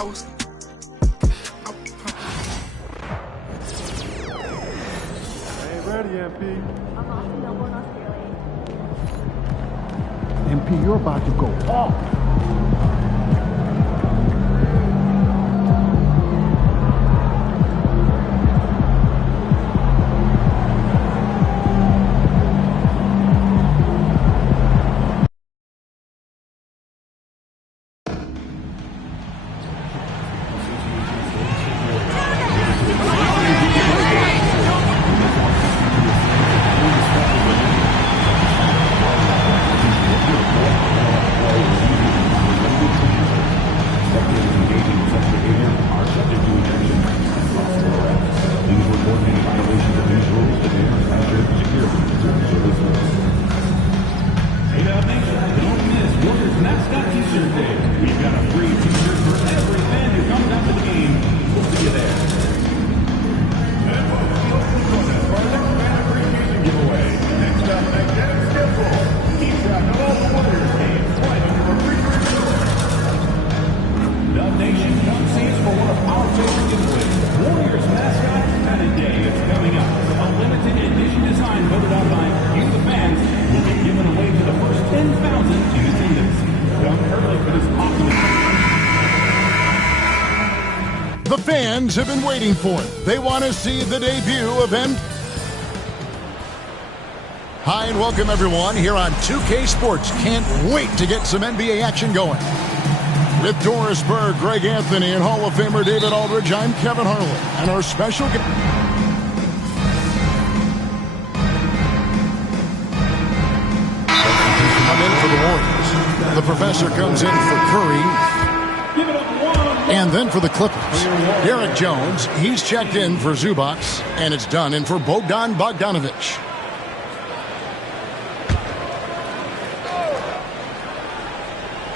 Ain't ready, MP. I'm off to Melbourne, Australia. MP, you're about to go off. The fans have been waiting for it. They want to see the debut of M. Hi and welcome everyone here on 2K Sports. Can't wait to get some NBA action going. With Doris Burke, Greg Anthony, and Hall of Famer David Aldridge, I'm Kevin Harlan. And our special guest... come in for the Warriors. The professor comes in for Curry. And then for the Clippers, Derek Jones, he's checked in for Zubac, and it's done in for Bogdan Bogdanovic.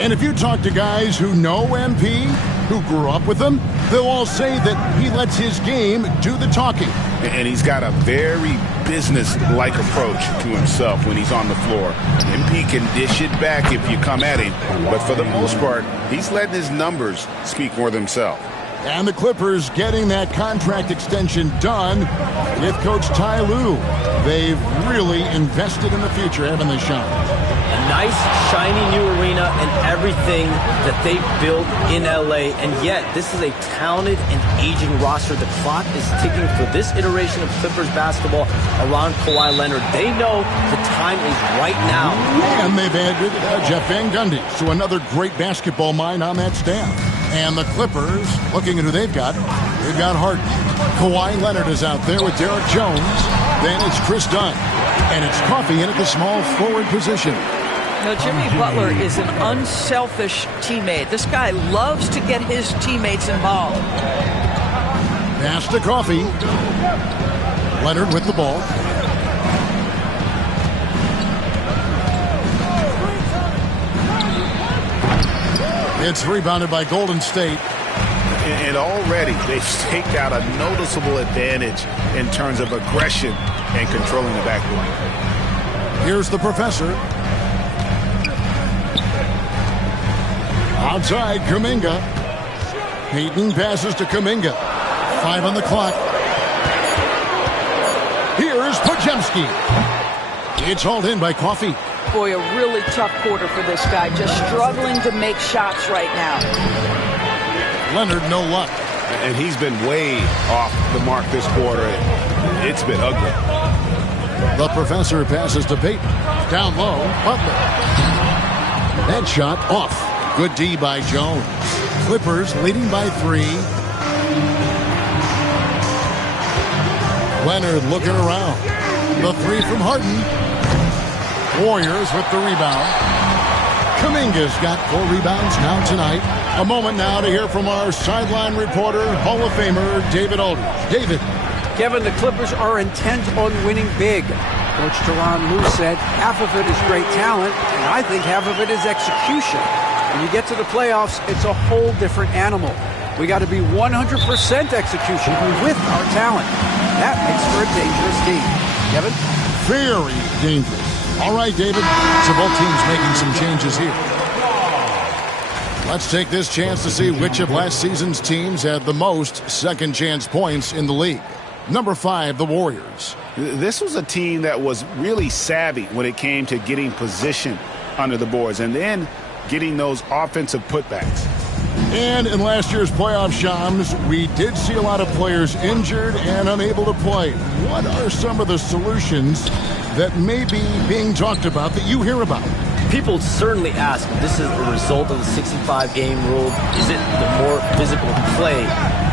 And if you talk to guys who know MP, who grew up with him, they'll all say that he lets his game do the talking. And he's got a very business-like approach to himself when he's on the floor. MP can dish it back if you come at him, but for the most part, he's letting his numbers speak for themselves. And the Clippers getting that contract extension done with Coach Ty Lue. They've really invested in the future, haven't they, Sean? A nice, shiny new arena and everything that they built in LA. And yet, this is a talented and aging roster. The clock is ticking for this iteration of Clippers basketball around Kawhi Leonard. They know the time is right now. And they've added Jeff Van Gundy, so another great basketball mind on that staff. And the Clippers, looking at who they've got Harden. Kawhi Leonard is out there with Derek Jones. Then it's Chris Dunn. And it's Coffey in at the small forward position. Now, Jimmy Butler is an unselfish teammate. This guy loves to get his teammates involved. Pass to Coffey. Leonard with the ball. It's rebounded by Golden State. And already they've staked out a noticeable advantage in terms of aggression and controlling the backcourt. Here's the professor. Outside, Kuminga. Payton passes to Kuminga. 5 on the clock. Here's Podziemski. It's hauled in by Coffey. Boy, a really tough quarter for this guy. Just struggling to make shots right now. Leonard, no luck. And he's been way off the mark this quarter. It's been ugly. The professor passes to Payton. Down low, Butler. That shot off. Good D by Jones. Clippers leading by 3. Leonard looking around. The 3 from Harden. Warriors with the rebound. Kuminga's got 4 rebounds now tonight. A moment now to hear from our sideline reporter, Hall of Famer David Aldridge. David. Kevin, the Clippers are intent on winning big. Coach Tyronn Lue said half of it is great talent, and I think half of it is execution. When you get to the playoffs, it's a whole different animal. We got to be 100% execution with our talent. That makes for a dangerous team. Kevin? Very dangerous. All right, David. So both teams making some changes here. Let's take this chance to see which of last season's teams had the most second chance points in the league. Number 5, the Warriors. This was a team that was really savvy when it came to getting position under the boards and then getting those offensive putbacks. And in last year's playoff, Shams, we did see a lot of players injured and unable to play. What are some of the solutions that may be being talked about that you hear about? People certainly ask if this is a result of the 65-game rule. Is it the more physical play?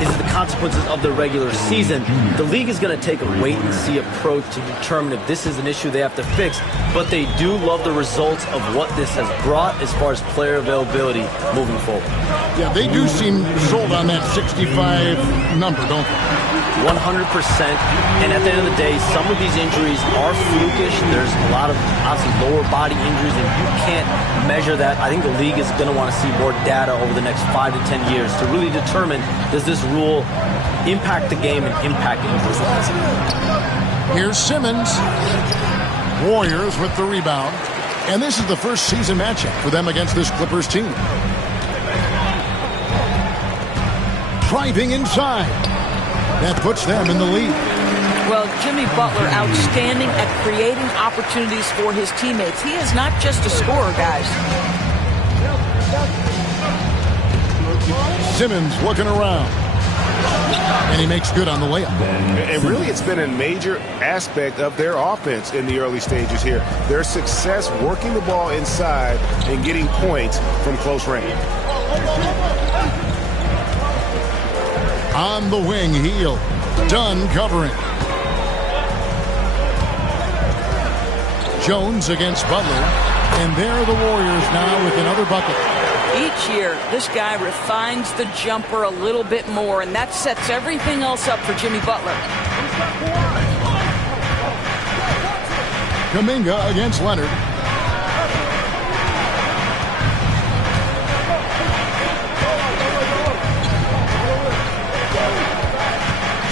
Is it the consequences of the regular season? The league is going to take a wait-and-see approach to determine if this is an issue they have to fix. But they do love the results of what this has brought as far as player availability moving forward. Yeah, they do seem sold on that 65 number, don't they? 100%. And at the end of the day, some of these injuries are flukish. There's a lot of, obviously, lower body injuries, and you can't measure that. I think the league is going to want to see more data over the next 5 to 10 years to really determine, does this rule impact the game and impact injuries? Here's Simmons. Warriors with the rebound. And this is the first season matchup for them against this Clippers team. Driving inside. That puts them in the lead. Well, Jimmy Butler, outstanding at creating opportunities for his teammates. He is not just a scorer, guys. Simmons looking around. And he makes good on the layup. And really, it's been a major aspect of their offense in the early stages here. Their success working the ball inside and getting points from close range. On the wing, Hield. Dunn covering. Jones against Butler. And there are the Warriors now with another bucket. Each year, this guy refines the jumper a little bit more, and that sets everything else up for Jimmy Butler. Kuminga against Leonard.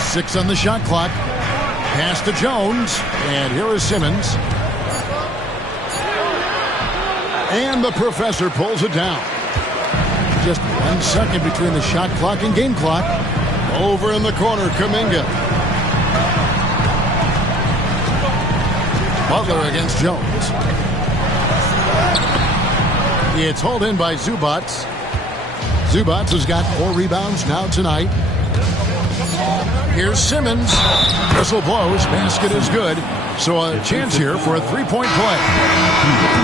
Six on the shot clock. Pass to Jones. And here is Simmons. And the professor pulls it down. Just 1 second between the shot clock and game clock. Over in the corner, Kuminga. Butler against Jones. It's hauled in by Zubac. Zubac has got 4 rebounds now tonight. Here's Simmons. Whistle blows. Basket is good. So a chance here for a three-point play.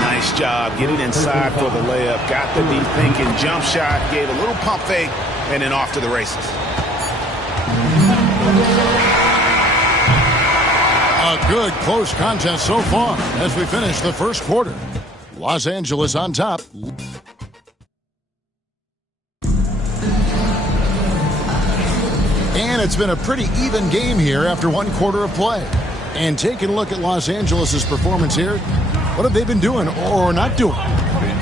Nice job getting inside for the layup. Got the deep thinking jump shot. Gave a little pump fake. And then off to the races. A good close contest so far as we finish the first quarter. Los Angeles on top. And it's been a pretty even game here after 1 quarter of play. And taking a look at Los Angeles' performance here, what have they been doing or not doing?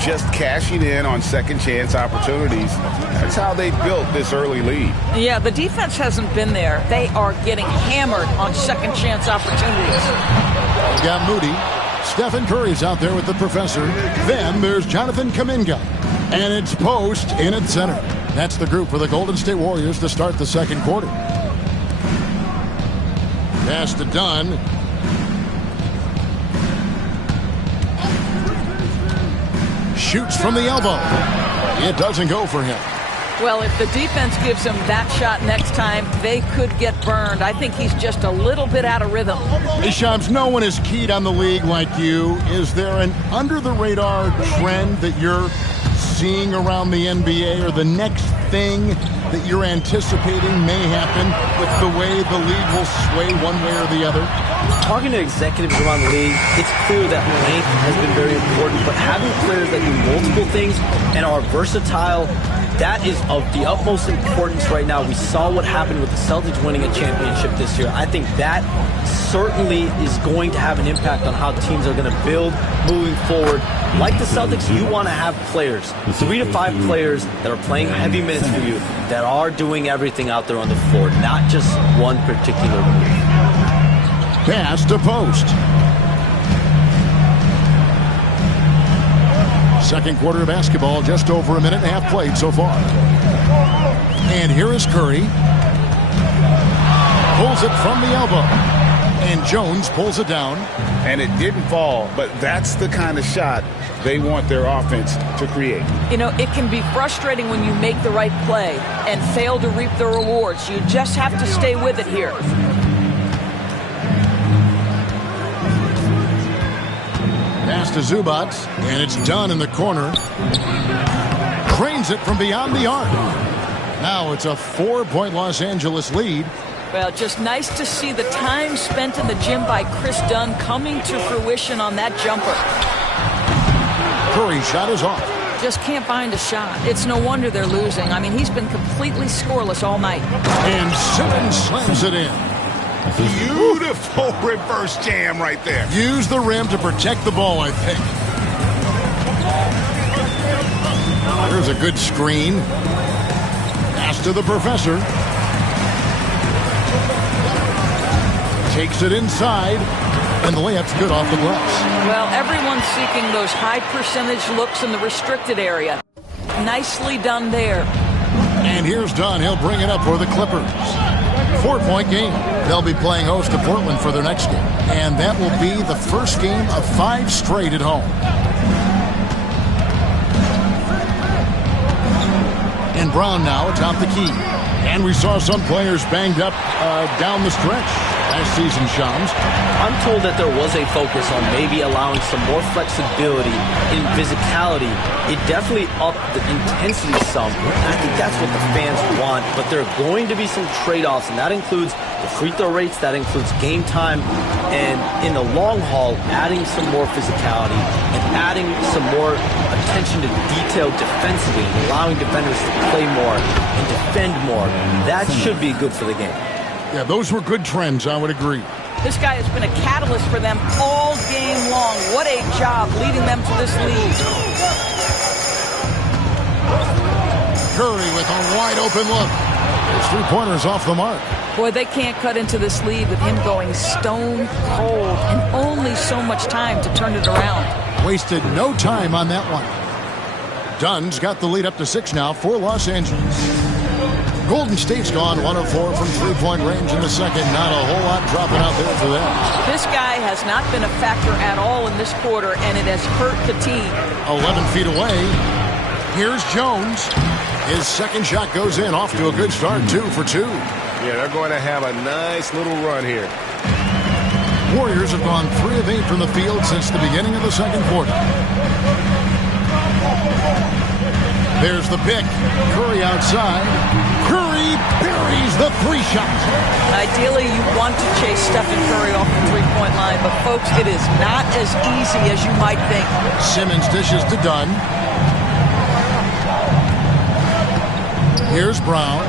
Just cashing in on second chance opportunities. That's how they built this early lead. Yeah, the defense hasn't been there. They are getting hammered on second chance opportunities. We've got Moody. Stephen Curry's out there with the professor. Then there's Jonathan Kuminga. And it's post in at center. That's the group for the Golden State Warriors to start the second quarter. Pass to Dunn. Shoots from the elbow. It doesn't go for him. Well, if the defense gives him that shot next time, they could get burned. I think he's just a little bit out of rhythm. Hey, Shams, no one is keyed on the league like you. Is there an under-the-radar trend that you're seeing around the NBA, or the next thing that you're anticipating may happen with the way the league will sway one way or the other? Talking to executives around the league, it's clear that length has been very important, but having players that do multiple things and are versatile, that is of the utmost importance right now. We saw what happened with the Celtics winning a championship this year. I think that certainly is going to have an impact on how teams are going to build moving forward. Like the Celtics, you want to have players, 3 to 5 players that are playing heavy minutes for you, that are doing everything out there on the floor, not just one particular move. Pass to post. Second quarter of basketball, just over a minute and a half played so far. And here is Curry. Pulls it from the elbow. And Jones pulls it down. And it didn't fall, but that's the kind of shot they want their offense to create. You know, it can be frustrating when you make the right play and fail to reap the rewards. You just have to stay with it here. Pass to Zubac, and it's done in the corner. Cranes it from beyond the arc. Now it's a 4-point Los Angeles lead. Well, just nice to see the time spent in the gym by Chris Dunn coming to fruition on that jumper. Curry shot is off. Just can't find a shot. It's no wonder they're losing. I mean, he's been completely scoreless all night. And Simmons slams it in. Beautiful reverse jam right there. Use the rim to protect the ball, I think. There's a good screen. Pass to the professor. Takes it inside, and the layup's good off the glass. Well, everyone's seeking those high percentage looks in the restricted area. Nicely done there. And here's Dunn. He'll bring it up for the Clippers. 4-point game. They'll be playing host to Portland for their next game. And that will be the first game of 5 straight at home. And Brown now atop the key. And we saw some players banged up down the stretch last season, Shams. I'm told that there was a focus on maybe allowing some more flexibility in physicality. It definitely upped the intensity some. And I think that's what the fans want. But there are going to be some trade-offs, and that includes the free throw rates, that includes game time, and in the long haul, adding some more physicality and adding some more attention to detail defensively, and allowing defenders to play more and defend more. That should be good for the game. Yeah, those were good trends, I would agree. This guy has been a catalyst for them all game long. What a job leading them to this lead. Curry with a wide open look. His 3-pointers off the mark. Boy, they can't cut into this lead with him going stone cold and only so much time to turn it around. Wasted no time on that one. Dunn's got the lead up to 6 now for Los Angeles. Golden State's gone 1 of 4 from 3-point range in the second. Not a whole lot dropping out there for them. This guy has not been a factor at all in this quarter, and it has hurt the team. 11 feet away. Here's Jones. His second shot goes in, off to a good start, 2 for 2. Yeah, they're going to have a nice little run here. Warriors have gone 3 of 8 from the field since the beginning of the second quarter. There's the pick. Curry outside. Curry buries the 3-shot. Ideally, you want to chase Stephen Curry off the 3-point line, but folks, it is not as easy as you might think. Simmons dishes to Dunn. Here's Brown.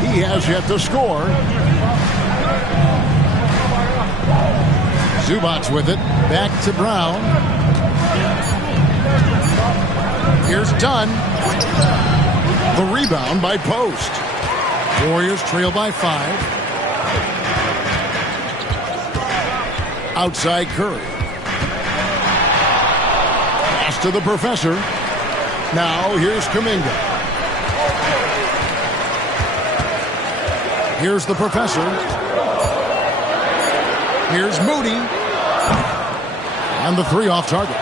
He has yet to score. Zubac with it. Back to Brown. Here's Dunn. The rebound by Post. Warriors trail by 5. Outside Curry. Pass to the professor. Now here's Kuminga. Here's the professor. Here's Moody. And the 3 off target.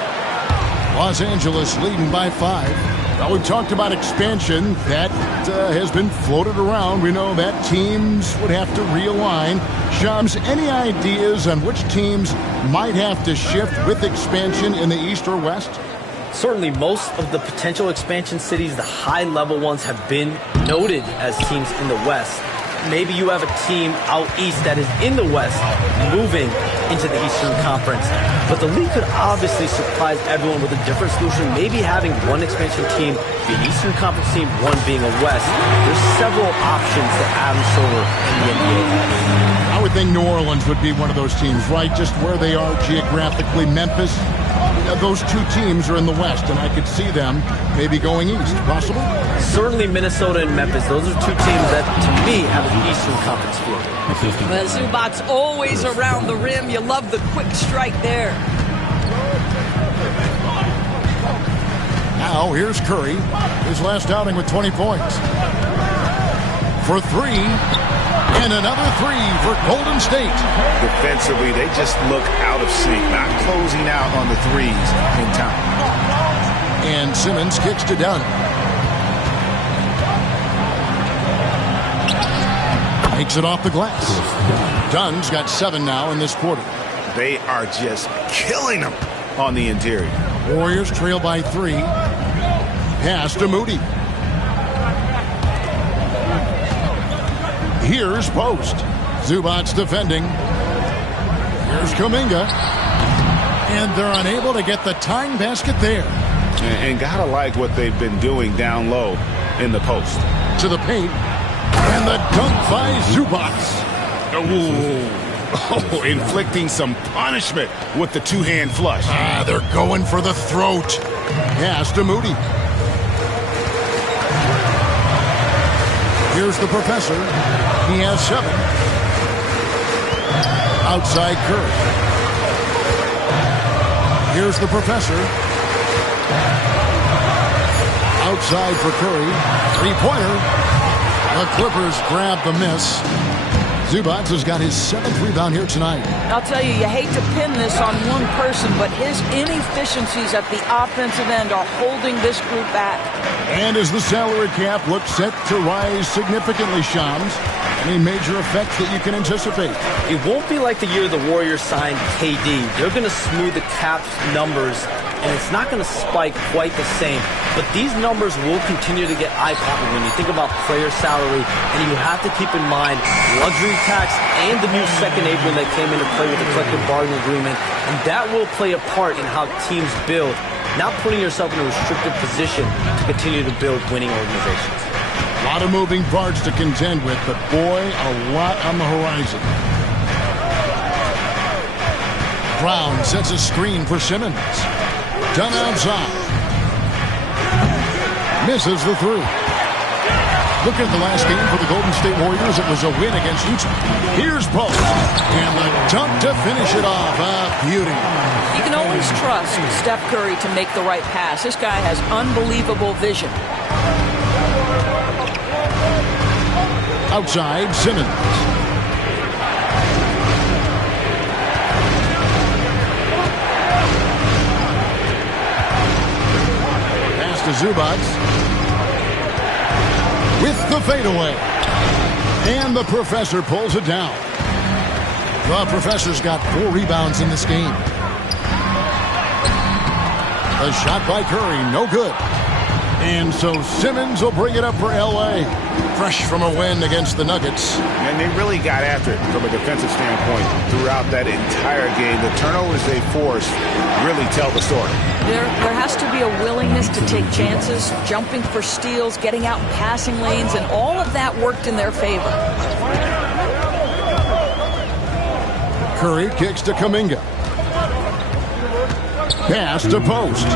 Los Angeles leading by 5. Well, we've talked about expansion. That has been floated around. We know that teams would have to realign. Shams, any ideas on which teams might have to shift with expansion in the East or West? Certainly, most of the potential expansion cities, the high-level ones, have been noted as teams in the West. Maybe you have a team out east that is in the West moving into the Eastern Conference. But the league could obviously surprise everyone with a different solution. Maybe having one expansion team be an Eastern Conference team, one being a West. There's several options that Adam Silver in the NBA has. I would think New Orleans would be one of those teams, right? Just where they are geographically. Memphis, those 2 teams are in the West, and I could see them maybe going east. Possible? Certainly Minnesota and Memphis. Those are 2 teams that, to me, have an Eastern Conference feel. Well, Zubac's always around the rim. You love the quick strike there. Now here's Curry, his last outing with 20 points. For three, and another three for Golden State. Defensively, they just look out of sync, not closing out on the threes in time. And Simmons kicks to Dunn. Takes it off the glass. Dunn's got 7 now in this quarter. They are just killing them on the interior. Warriors trail by 3. Pass to Moody. Here's Post. Zubac's defending. Here's Kuminga. And they're unable to get the tying basket there. And gotta like what they've been doing down low in the post. To the paint. And the dunk by Zubac. Oh, inflicting some punishment with the two-hand flush. They're going for the throat. Pass to Moody. Here's the professor. He has 7. Outside Curry. Here's the professor. Outside for Curry. Three-pointer. The Clippers grab the miss. Zubac has got his 7th rebound here tonight. I'll tell you, you hate to pin this on one person, but his inefficiencies at the offensive end are holding this group back. And as the salary cap looks set to rise significantly, Shams, any major effects that you can anticipate? It won't be like the year the Warriors signed KD. They're going to smooth the cap's numbers, and it's not going to spike quite the same. But these numbers will continue to get eye-popping when you think about player salary, and you have to keep in mind luxury tax and the new second apron that came into play with the collective bargaining agreement, and that will play a part in how teams build, not putting yourself in a restricted position to continue to build winning organizations. A lot of moving parts to contend with, but boy, a lot on the horizon. Brown sets a screen for Simmons. Done outside. Misses the 3. Look at the last game for the Golden State Warriors. It was a win against Utah. Here's Post. And the dunk to finish it off. Beauty. You can always trust Steph Curry to make the right pass. This guy has unbelievable vision. Outside, Simmons. Pass to Zubac. With the fadeaway. And the professor pulls it down. The professor's got 4 rebounds in this game. The shot by Curry, no good. And so Simmons will bring it up for L.A. Fresh from a win against the Nuggets. And they really got after it from a defensive standpoint throughout that entire game. The turnovers they forced really tell the story. There has to be a willingness to take chances, jumping for steals, getting out in passing lanes, and all of that worked in their favor. Curry kicks to Kuminga. Pass to Post.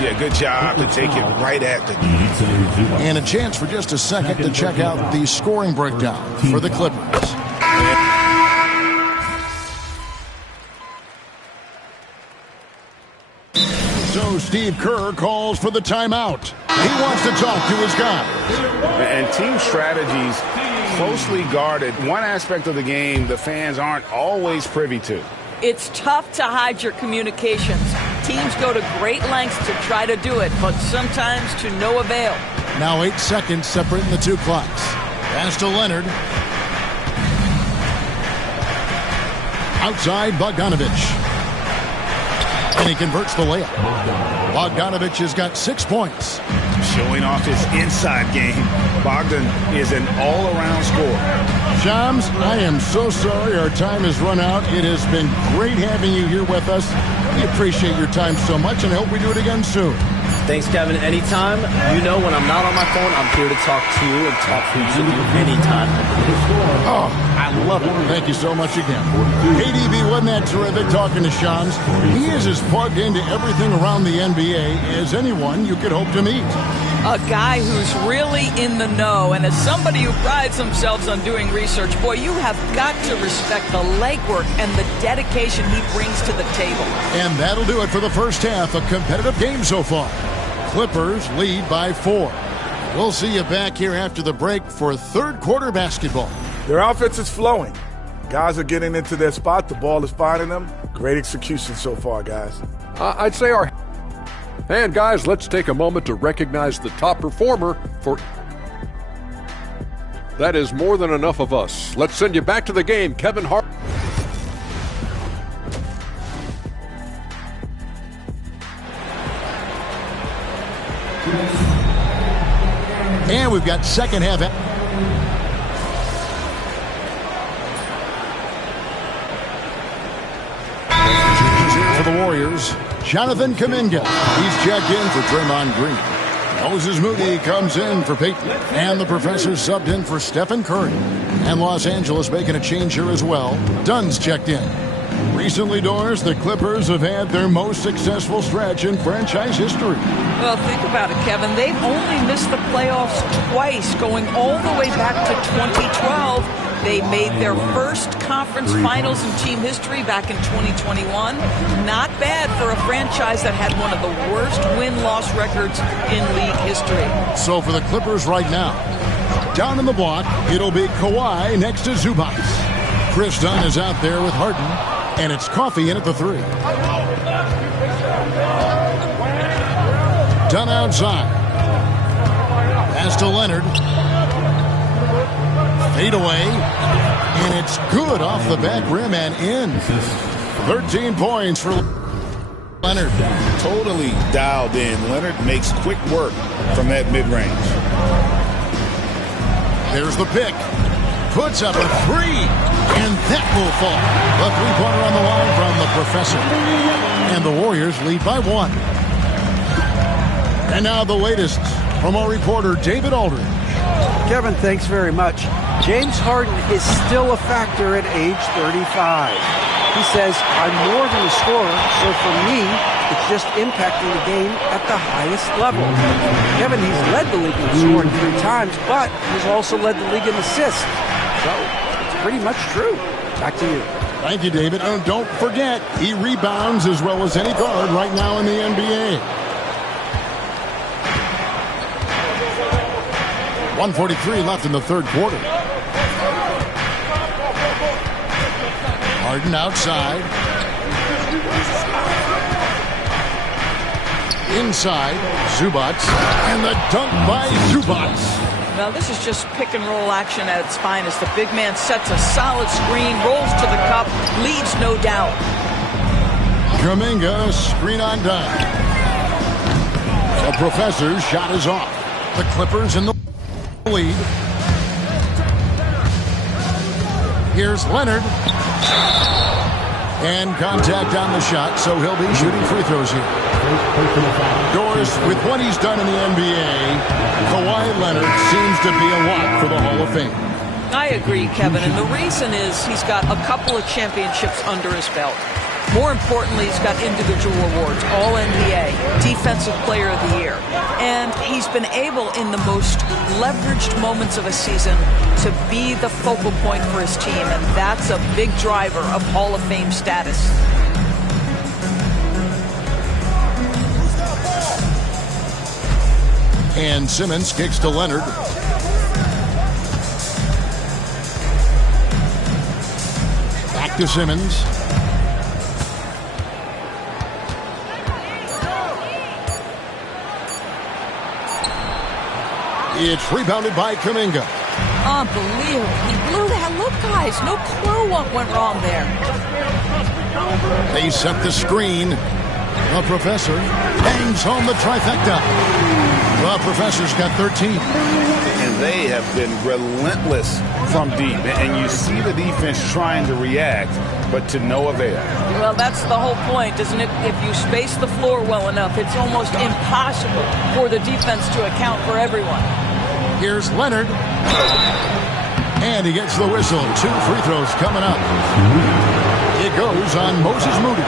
Yeah, good job to take it right at the knee. And a chance for just a second to check out the scoring breakdown for the Clippers. So Steve Kerr calls for the timeout. He wants to talk to his guys. And team strategies closely guarded. One aspect of the game the fans aren't always privy to. It's tough to hide your communications. Teams go to great lengths to try to do it, but sometimes to no avail. Now 8 seconds separating the two clocks. Pass to Leonard. Outside Bogdanovich. And he converts the layup. Bogdanovich has got 6 points. Showing off his inside game. Bogdan is an all-around scorer. Shams, I am so sorry our time has run out. It has been great having you here with us. We appreciate your time so much and hope we do it again soon. Thanks, Kevin. Anytime. You know when I'm not on my phone, I'm here to talk to you and talk to you anytime. Oh, I love it. Thank you so much again. KDB, wasn't that terrific talking to Shams? He is as plugged into everything around the NBA as anyone you could hope to meet. A guy who's really in the know, and as somebody who prides themselves on doing research, boy, you have got to respect the legwork and the dedication he brings to the table. And that'll do it for the first half. A competitive game so far. Clippers lead by 4. We'll see you back here after the break for third quarter basketball. Their offense is flowing. Guys are getting into their spot. The ball is finding them. Great execution so far, guys. I'd say our... And guys, let's take a moment to recognize the top performer for... That is more than enough of us. Let's send you back to the game, Kevin Hart. And we've got second half. For the Warriors, Jonathan Kuminga. He's checked in for Draymond Green. Moses Moody comes in for Peyton. And the professor subbed in for Stephen Curry. And Los Angeles making a change here as well. Dunn's checked in. Recently, Doris, the Clippers have had their most successful stretch in franchise history. Well, think about it, Kevin. They've only missed the playoffs twice, going all the way back to 2012. They made their first conference finals in team history back in 2021. Not bad for a franchise that had one of the worst win-loss records in league history. So for the Clippers right now, down in the block, it'll be Kawhi next to Zubac. Chris Dunn is out there with Harden, and it's Coffey in at the 3. Dunn outside. Pass to Leonard. Fade away, and it's good off the back rim and in. 13 points for Leonard. Totally dialed in. Leonard makes quick work from that mid-range. There's the pick. Puts up a 3, and that will fall. A three-pointer on the line from the professor. And the Warriors lead by 1. And now the latest from our reporter, David Aldridge. Kevin, thanks very much. James Harden is still a factor at age 35. He says, I'm more than a scorer, so for me, it's just impacting the game at the highest level. Kevin, he's led the league in scoring 3 times, but he's also led the league in assists. So, it's pretty much true. Back to you. Thank you, David. And don't forget, he rebounds as well as any guard right now in the NBA. 1:43 left in the third quarter. Harden outside. Inside, Zubac. And the dunk by Zubac. Now this is just pick and roll action at its finest. The big man sets a solid screen, rolls to the cup, leads no doubt. Kuminga, screen on Dunn. The professor's shot is off. The Clippers in the lead. Here's Leonard. And contact on the shot, so he'll be shooting free throws here. Doris, with what he's done in the NBA, Kawhi Leonard seems to be a lock for the Hall of Fame. I agree, Kevin, and the reason is he's got a couple of championships under his belt. More importantly, he's got individual awards, All-NBA, Defensive Player of the Year. And he's been able, in the most leveraged moments of a season, to be the focal point for his team, and that's a big driver of Hall of Fame status. And Simmons kicks to Leonard. Back to Simmons. It's rebounded by Kuminga. Unbelievable. He blew that. Look, guys, no clue what went wrong there. They set the screen. The professor bangs home the trifecta. The professor's got 13. And they have been relentless from deep. And you see the defense trying to react, but to no avail. Well, that's the whole point, isn't it? If you space the floor well enough, it's almost impossible for the defense to account for everyone. Here's Leonard. And he gets the whistle. 2 free throws coming up. It goes on Moses Moody.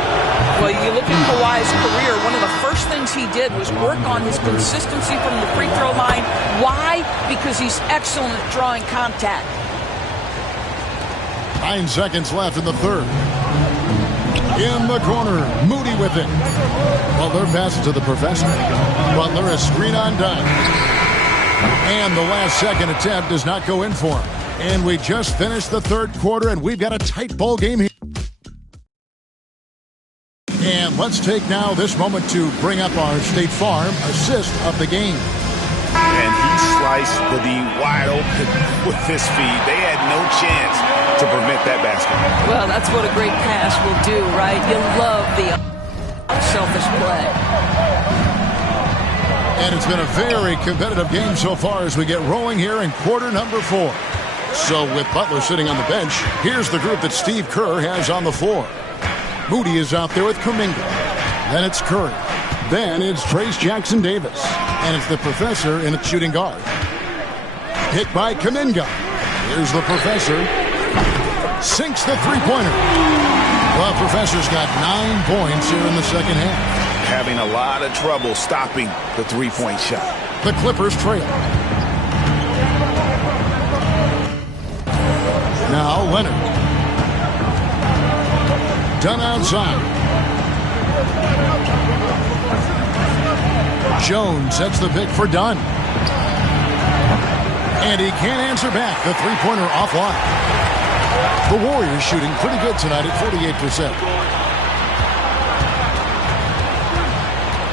Well, you look at Kawhi's career, one of the first things he did was work on his consistency from the free throw line. Why? Because he's excellent at drawing contact. 9 seconds left in the third. In the corner, Moody with it. Butler passes to the professor. Butler is screen on done. And the last second attempt does not go in for him. And we just finished the third quarter, and we've got a tight ball game here. And let's take now this moment to bring up our State Farm assist of the game. And he sliced the D wide open with this feed. They had no chance to prevent that basket. Well, that's what a great pass will do, right? You love the selfish play. And it's been a very competitive game so far as we get rolling here in quarter number 4. So with Butler sitting on the bench, here's the group that Steve Kerr has on the floor. Moody is out there with Kuminga. Then it's Curry. Then it's Trace Jackson Davis. And it's the professor in at shooting guard. Hit by Kuminga. Here's the professor. Sinks the three-pointer. Well, professor's got 9 points here in the second half. Having a lot of trouble stopping the three-point shot. The Clippers trail. Now Leonard. Dunn outside. Jones sets the pick for Dunn. And he can't answer back. The three-pointer offline. The Warriors shooting pretty good tonight at 48%.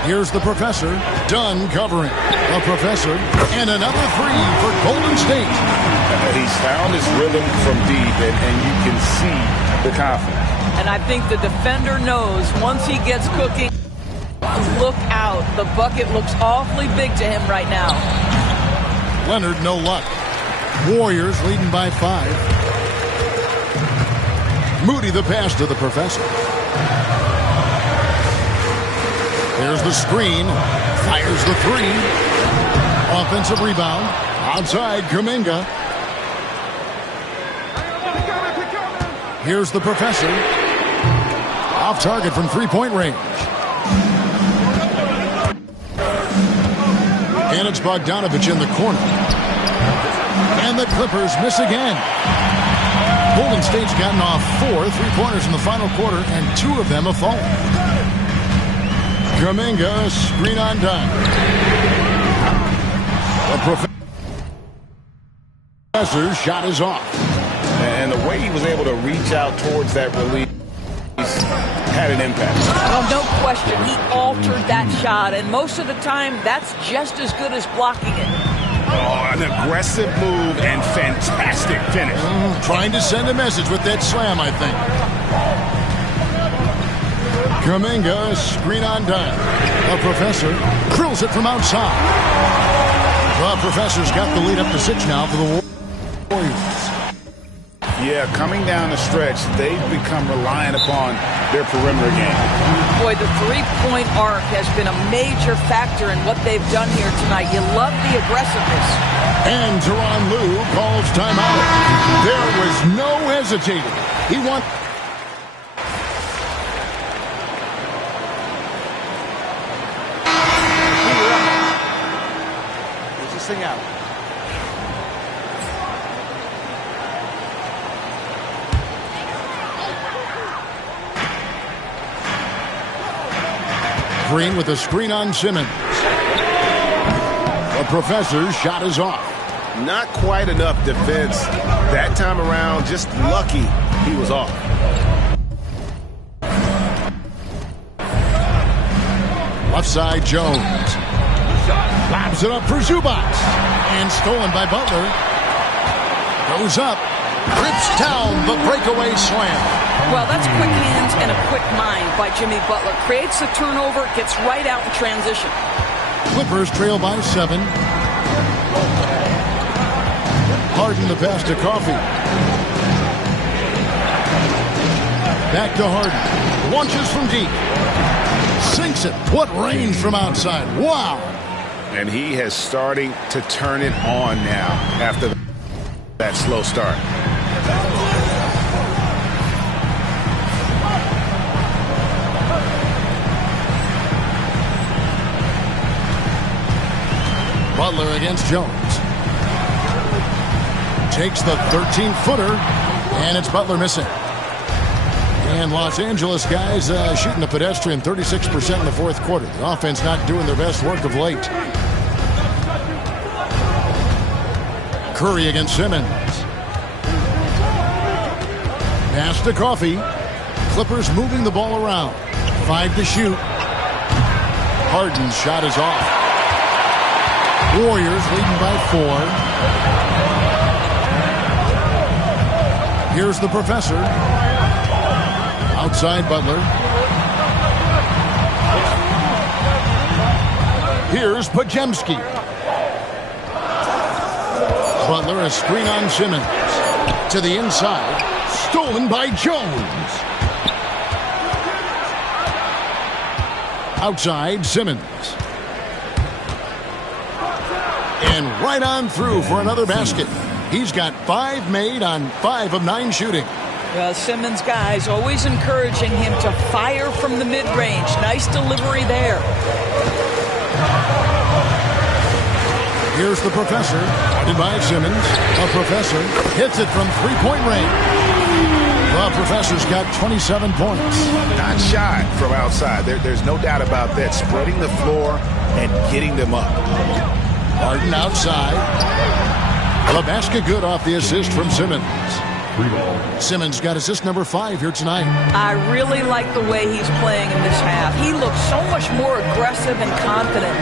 Here's the professor. Dunn covering. The professor. And another three for Golden State. He's found his rhythm from deep, and you can see the confidence. And I think the defender knows once he gets cooking, look out. The bucket looks awfully big to him right now. Leonard, no luck. Warriors leading by 5. Moody the pass to the professor. There's the screen. Fires the three. Offensive rebound. Outside, Kuminga. Here's the professor. Off target from three-point range. And it's Bogdanovich in the corner. And the Clippers miss again. Golden State's gotten off 4 three-pointers in the final quarter, and 2 of them have fallen. Kuminga, screen on Dunn. The professor's shot is off. And the way he was able to reach out towards that release had an impact. Well, no question. He altered that shot, and most of the time, that's just as good as blocking it. Oh, an aggressive move and fantastic finish. Trying to send a message with that slam, I think. Kuminga, screen on Dunn. The professor drills it from outside. The professor's got the lead up to 6 now for the Warriors. Yeah, coming down the stretch, they've become reliant upon their perimeter game. Boy, the three-point arc has been a major factor in what they've done here tonight. You love the aggressiveness. And Tyronn Lue calls timeout. There was no hesitating. He wants... This thing out. Green with a screen on Simmons. The professor's shot is off. Not quite enough defense that time around. Just lucky he was off. Left side, Jones. Lobs it up for Zubac. And stolen by Butler. Goes up. Rips down the breakaway slam. Well, that's quick hands and a quick mind by Jimmy Butler. Creates the turnover, gets right out in transition. Clippers trail by 7. Harden the pass to Coffey. Back to Harden. Launches from deep. Sinks it. What range from outside. Wow. And he has starting to turn it on now after that slow start. Butler against Jones. Takes the 13-footer, and it's Butler missing. And Los Angeles guys shooting a pedestrian 36% in the fourth quarter. The offense not doing their best work of late. Curry against Simmons. Pass to Coffey. Clippers moving the ball around. 5 to shoot. Harden's shot is off. Warriors leading by 4. Here's the professor. Outside Butler. Here's Podziemski. Butler, a screen on Simmons. To the inside. Stolen by Jones. Outside Simmons. And right on through for another basket. He's got 5 made on 5 of 9 shooting. Well, Simmons guys always encouraging him to fire from the mid-range. Nice delivery there. Here's the professor. Guarded by Simmons. The professor hits it from 3-point range. The professor's got 27 points. Not shy from outside. There's no doubt about that. Spreading the floor and getting them up. Harden outside. The basket good off the assist from Simmons. Simmons got assist number 5 here tonight. I really like the way he's playing in this half. He looks so much more aggressive and confident.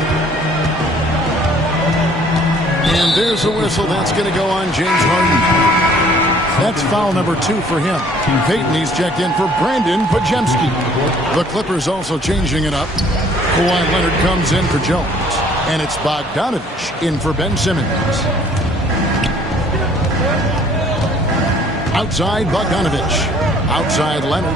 And there's a whistle. That's going to go on James Harden. That's foul number 2 for him. Payton, he's checked in for Brandon Podziemski. The Clippers also changing it up. Kawhi Leonard comes in for Jones. And it's Bogdanovich in for Ben Simmons. Outside Bogdanovich. Outside Leonard.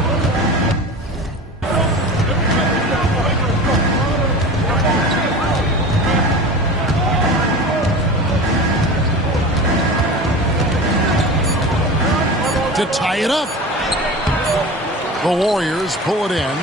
To tie it up. The Warriors pull it in.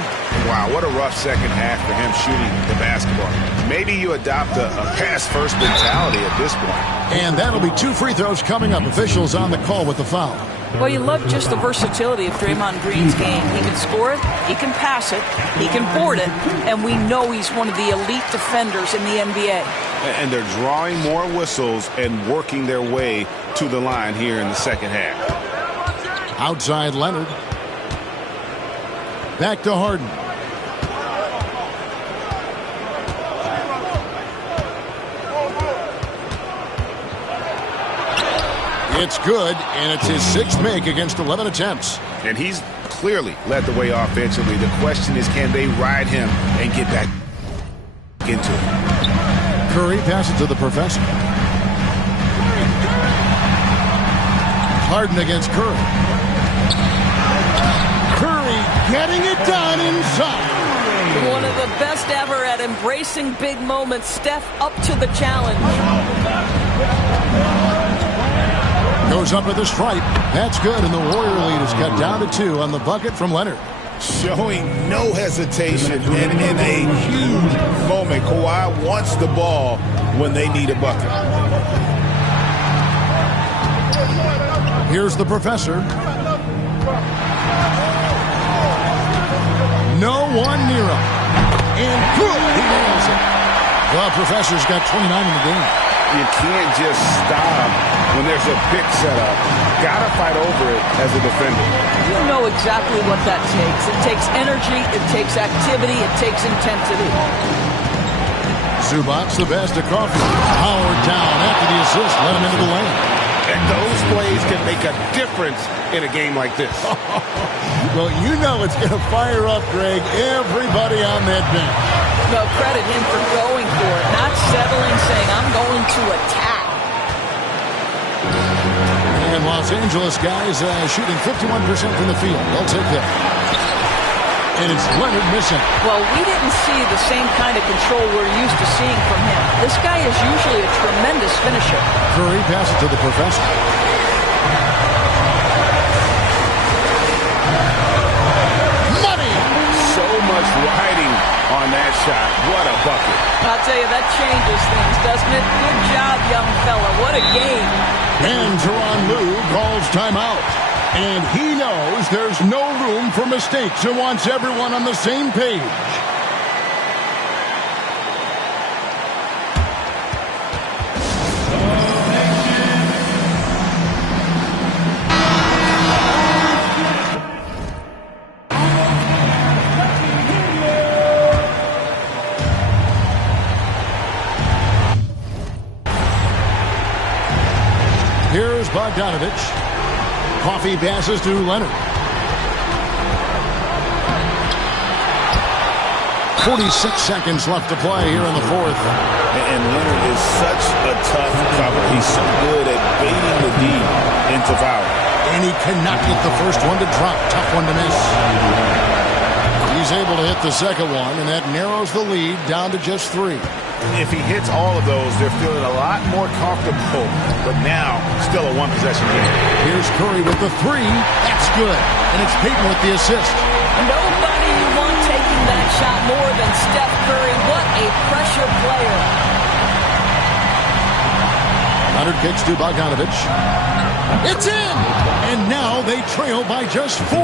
Wow, what a rough second half for him shooting the basketball. Maybe you adopt a pass-first mentality at this point. And that'll be 2 free throws coming up. Officials on the call with the foul. Well, you love just the versatility of Draymond Green's game. He can score it, he can pass it, he can board it, and we know he's one of the elite defenders in the NBA. And they're drawing more whistles and working their way to the line here in the second half. Outside Leonard. Back to Harden. It's good, and it's his 6th make against 11 attempts. And he's clearly led the way offensively. The question is, can they ride him and get back into it? Curry passes to the professor. Harden against Curry. Curry getting it done inside. One of the best ever at embracing big moments. Steph up to the challenge. Goes up with a stripe. That's good, and the Warrior lead is cut down to 2 on the bucket from Leonard. Showing no hesitation and in a huge moment. Kawhi wants the ball when they need a bucket. Here's the professor. No one near him. And good. He nails it. The professor's got 29 in the game. You can't just stop when there's a pick set up. Gotta fight over it as a defender. You know exactly what that takes. It takes energy, it takes activity, it takes intensity. Zubac's the best of Coffey. Howard down after the assist. Let him into the lane. And those plays can make a difference in a game like this. Well, you know it's going to fire up, Greg, everybody on that bench. Well, credit him for going for it, not settling, saying, I'm going to attack. And Los Angeles guys shooting 51% from the field. They'll take that. And it's Leonard missing. Well, we didn't see the same kind of control we're used to seeing from him. This guy is usually a tremendous finisher. Curry passes to the professor. So much riding on that shot. What a bucket. I'll tell you, that changes things, doesn't it? Good job, young fella. What a game. And Tyronn Lue calls timeout. And he knows there's no room for mistakes and wants everyone on the same page. Here's Bogdanovich. Coffee passes to Leonard. 46 seconds left to play here in the fourth. And Leonard is such a tough cover. He's so good at baiting the D into foul. And he cannot get the first one to drop. Tough one to miss. He's able to hit the second one, and that narrows the lead down to just 3. If he hits all of those, they're feeling a lot more comfortable. But now, still a one-possession game. Here's Curry with the 3. That's good. And it's Payton with the assist. Nobody you want taking that shot more than Steph Curry. What a pressure player. Leonard kicks to Bogdanovich. It's in! And now they trail by just 4.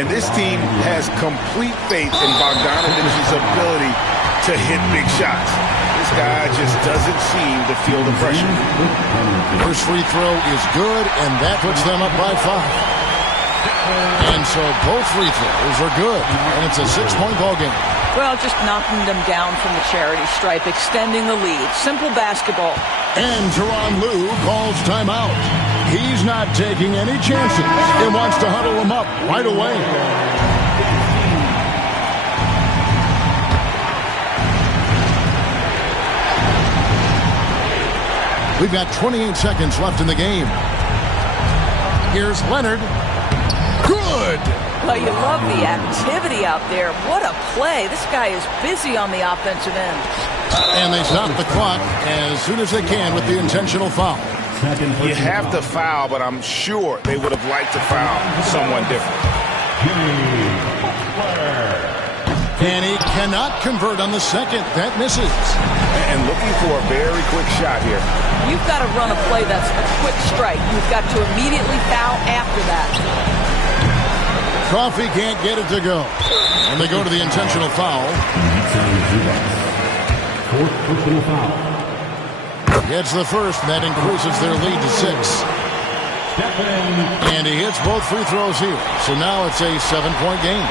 And this team has complete faith in Bogdanovich's ability to hit big shots. This guy just doesn't seem to feel the pressure. First free throw is good, and that puts them up by 5. And so both free throws are good, and it's a 6-point ball game. Well, just knocking them down from the charity stripe, extending the lead. Simple basketball. And Tyronn Lue calls timeout. He's not taking any chances. He wants to huddle them up right away. We've got 28 seconds left in the game. Here's Leonard. Good! Well, you love the activity out there. What a play. This guy is busy on the offensive end. And they stop the clock as soon as they can with the intentional foul. You have to foul, but I'm sure they would have liked to foul someone different. And he cannot convert on the second. That misses. And looking for a very quick shot here. You've got to run a play that's a quick strike. You've got to immediately foul after that. Coffee can't get it to go. And they go to the intentional foul. Fourth personal foul. Gets the first, and that increases their lead to 6. And he hits both free throws here. So now it's a 7-point game.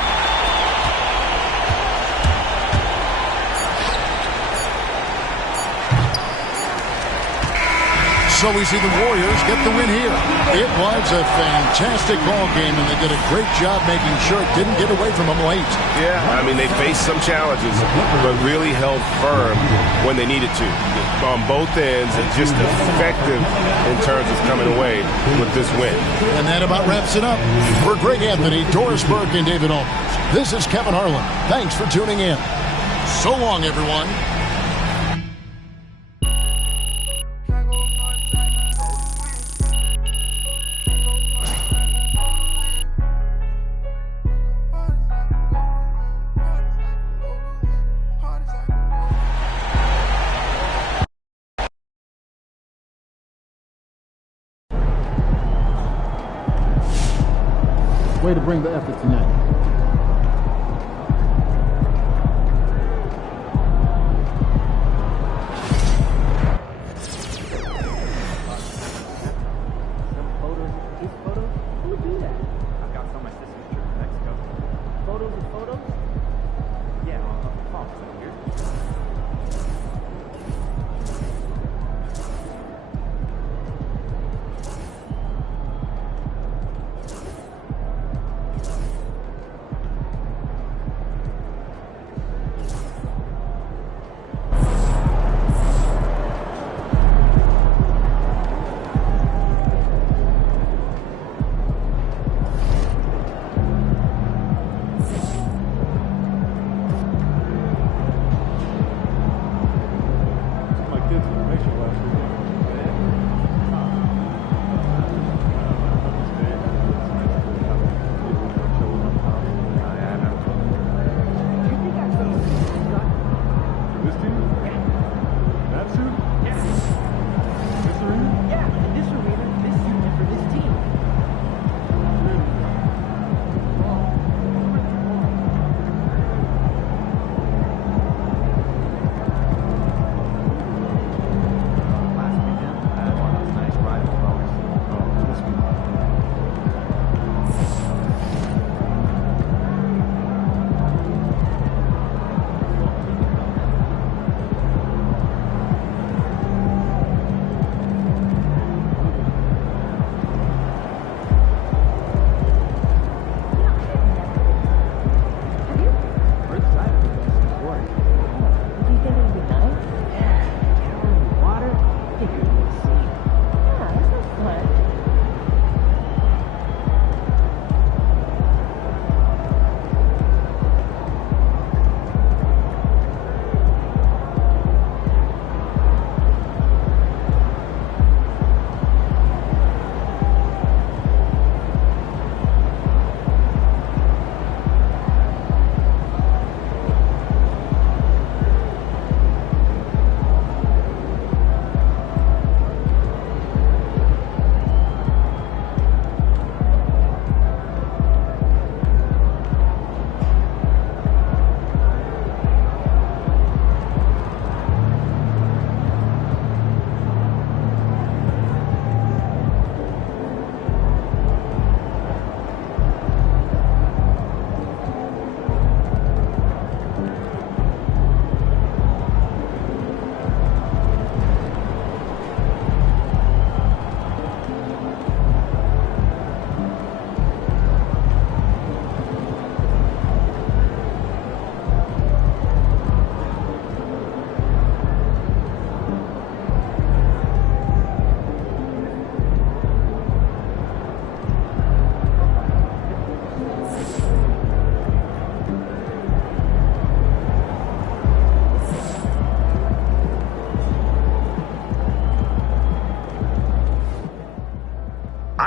So we see the Warriors get the win here. It was a fantastic ball game, and they did a great job making sure it didn't get away from them late. Yeah, I mean, they faced some challenges, but really held firm when they needed to on both ends, and just effective in terms of coming away with this win. And that about wraps it up. For Greg Anthony, Doris Burke, and David Olmers, this is Kevin Harlan. Thanks for tuning in. So long, everyone. Way to bring the effort tonight.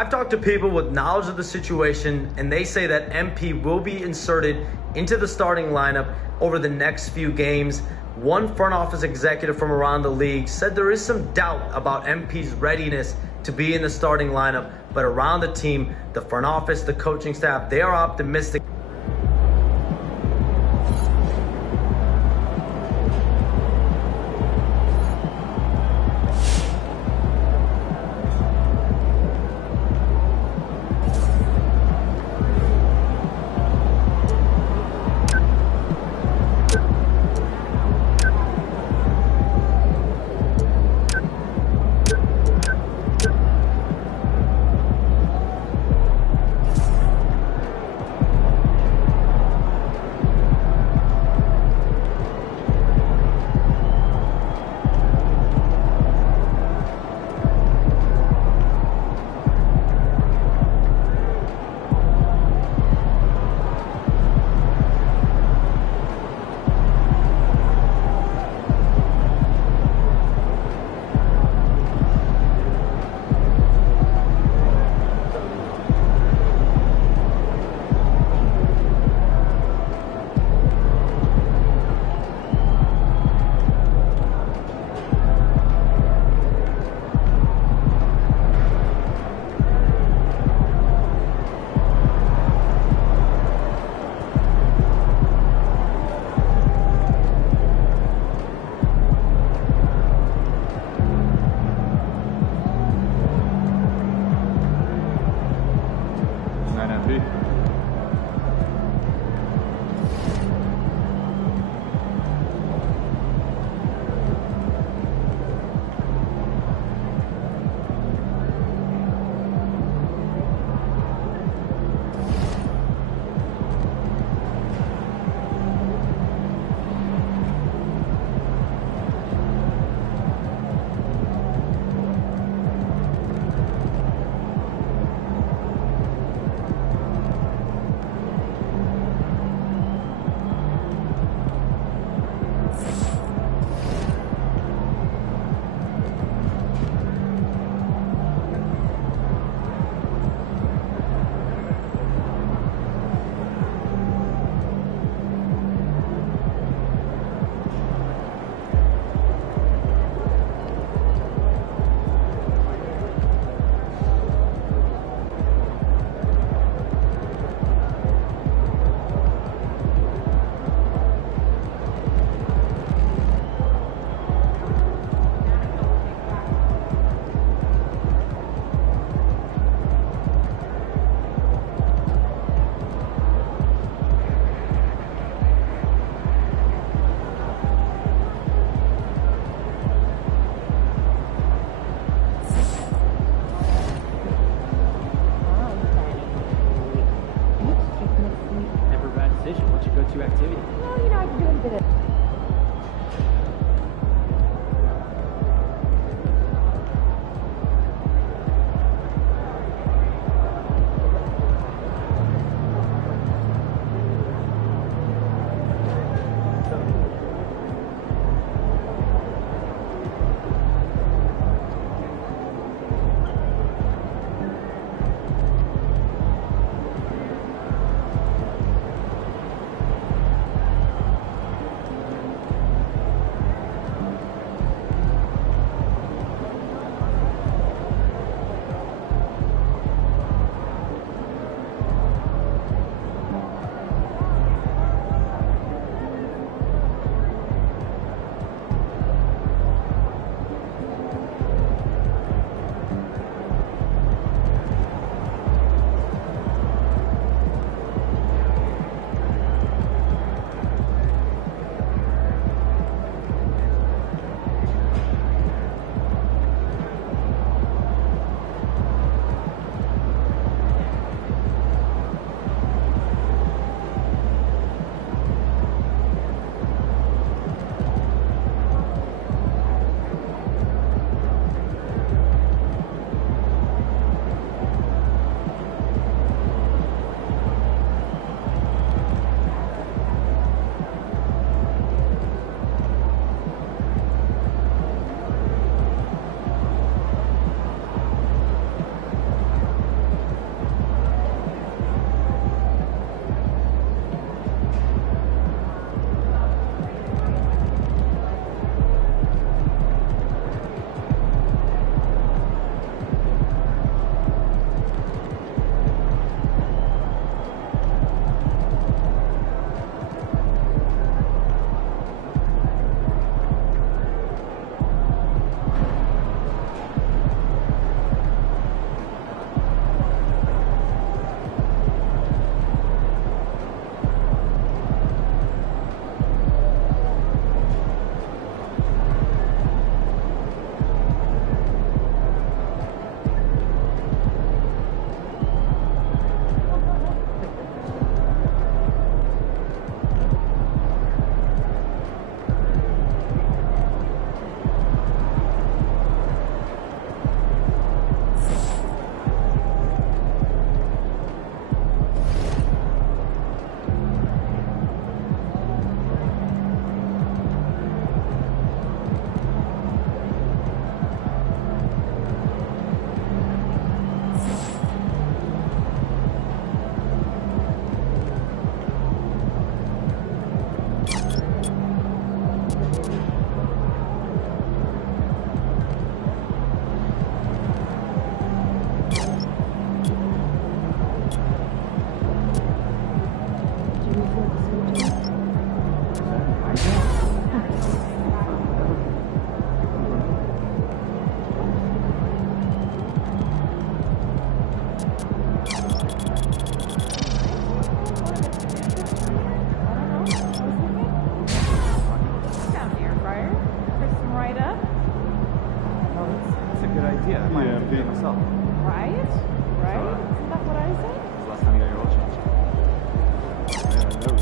I've talked to people with knowledge of the situation, and they say that MP will be inserted into the starting lineup over the next few games. One front office executive from around the league said there is some doubt about MP's readiness to be in the starting lineup, but around the team, the front office, the coaching staff, they are optimistic. Yeah, being myself. Right? Right? Isn't that what I said? Last time you got your oil change. Yeah, never.